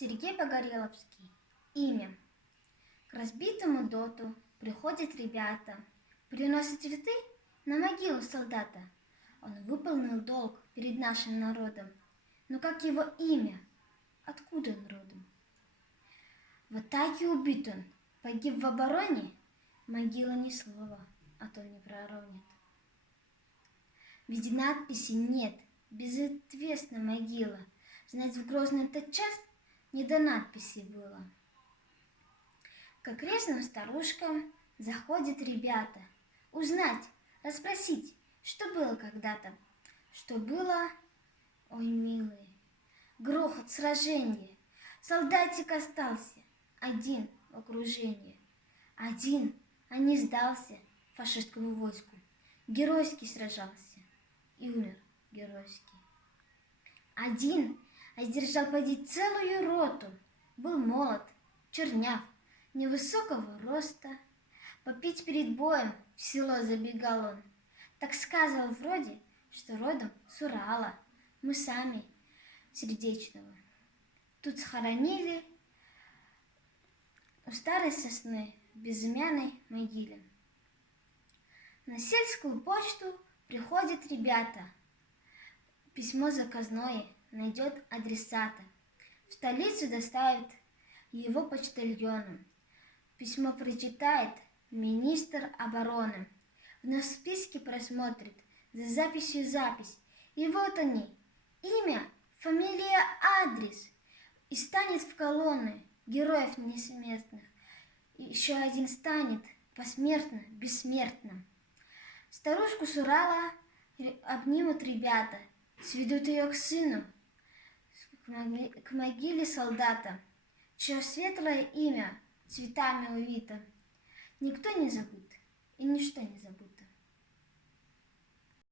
Сергей Погореловский. Имя. К разбитому доту приходят ребята, приносят цветы на могилу солдата. Он выполнил долг перед нашим народом. Но как его имя? Откуда он родом? В атаке убит он, погиб в обороне. Могила ни слова, а то не проронит. Ведь надписи нет, безответственна могила. Знать в грозный этот час не до надписи было. К окрестным старушкам заходят ребята. Узнать, расспросить, что было когда-то. Что было, ой, милые, грохот сражения. Солдатик остался один в окружении. Один, а не сдался фашистскому войску. Геройски сражался и умер геройски. Один, а сдержал поди целую роту. Был молод, черняв, невысокого роста. Попить перед боем в село забегал он. Так сказал вроде, что родом с Урала. Мы сами Сердечного. Тут схоронили у старой сосны в безымянной могиле. На сельскую почту приходят ребята. Письмо заказное найдет адресата. В столицу доставит его почтальону. Письмо прочитает министр обороны. В списке просмотрит за записью запись. И вот они, имя, фамилия, адрес. И станет в колонны героев несмертных. И еще один станет посмертно, бессмертным. Старушку с Урала обнимут ребята, сведут ее к сыну, к могиле солдата, чье светлое имя цветами увито. Никто не забыт и ничто не забыто.